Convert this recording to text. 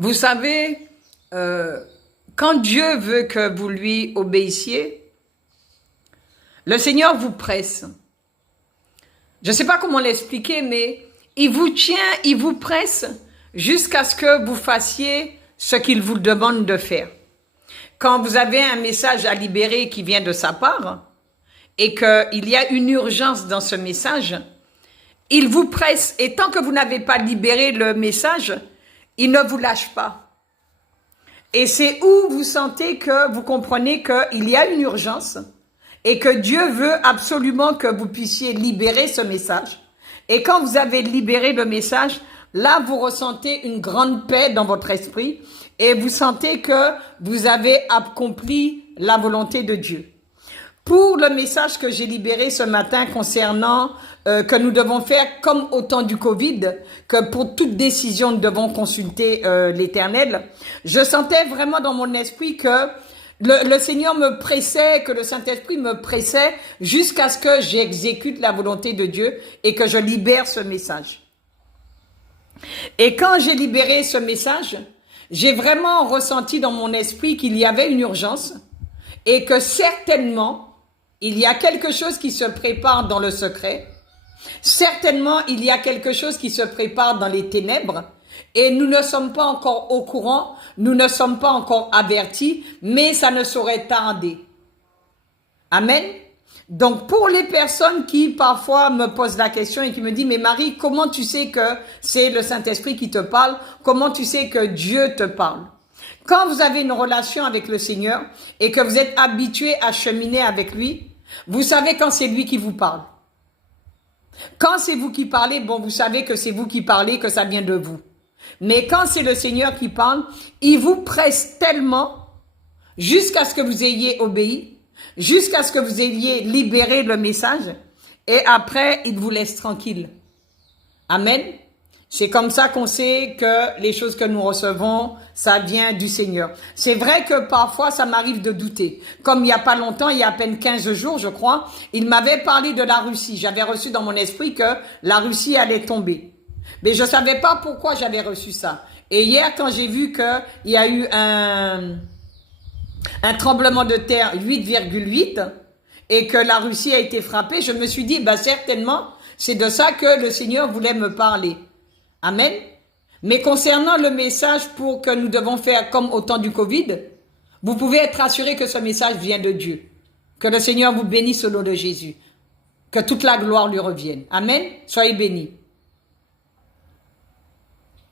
Vous savez, quand Dieu veut que vous lui obéissiez, le Seigneur vous presse. Je ne sais pas comment l'expliquer, mais il vous tient, il vous presse jusqu'à ce que vous fassiez ce qu'il vous demande de faire. Quand vous avez un message à libérer qui vient de sa part et qu'il y a une urgence dans ce message, il vous presse et tant que vous n'avez pas libéré le message, il ne vous lâche pas. Et c'est où vous sentez que vous comprenez qu'il y a une urgence et que Dieu veut absolument que vous puissiez libérer ce message. Et quand vous avez libéré le message, là vous ressentez une grande paix dans votre esprit et vous sentez que vous avez accompli la volonté de Dieu. Pour le message que j'ai libéré ce matin concernant que nous devons faire comme au temps du Covid, que pour toute décision nous devons consulter l'Éternel, je sentais vraiment dans mon esprit que le Seigneur me pressait, que le Saint-Esprit me pressait jusqu'à ce que j'exécute la volonté de Dieu et que je libère ce message. Et quand j'ai libéré ce message, j'ai vraiment ressenti dans mon esprit qu'il y avait une urgence et que certainement, il y a quelque chose qui se prépare dans le secret. Certainement, il y a quelque chose qui se prépare dans les ténèbres et nous ne sommes pas encore au courant, nous ne sommes pas encore avertis, mais ça ne saurait tarder. Amen. Donc, pour les personnes qui parfois me posent la question et qui me disent « Mais Marie, comment tu sais que c'est le Saint-Esprit qui te parle? Comment tu sais que Dieu te parle ?» Quand vous avez une relation avec le Seigneur et que vous êtes habitué à cheminer avec lui, vous savez quand c'est lui qui vous parle. Quand c'est vous qui parlez, bon, vous savez que c'est vous qui parlez, que ça vient de vous. Mais quand c'est le Seigneur qui parle, il vous presse tellement jusqu'à ce que vous ayez obéi, jusqu'à ce que vous ayez libéré le message, et après, il vous laisse tranquille. Amen. C'est comme ça qu'on sait que les choses que nous recevons, ça vient du Seigneur. C'est vrai que parfois, ça m'arrive de douter. Comme il n'y a pas longtemps, il y a à peine 15 jours, je crois, il m'avait parlé de la Russie. J'avais reçu dans mon esprit que la Russie allait tomber. Mais je ne savais pas pourquoi j'avais reçu ça. Et hier, quand j'ai vu qu'il y a eu un tremblement de terre 8,8 et que la Russie a été frappée, je me suis dit, certainement, c'est de ça que le Seigneur voulait me parler. Amen. Mais concernant le message pour que nous devons faire comme au temps du Covid, vous pouvez être assuré que ce message vient de Dieu. Que le Seigneur vous bénisse au nom de Jésus. Que toute la gloire lui revienne. Amen. Soyez bénis.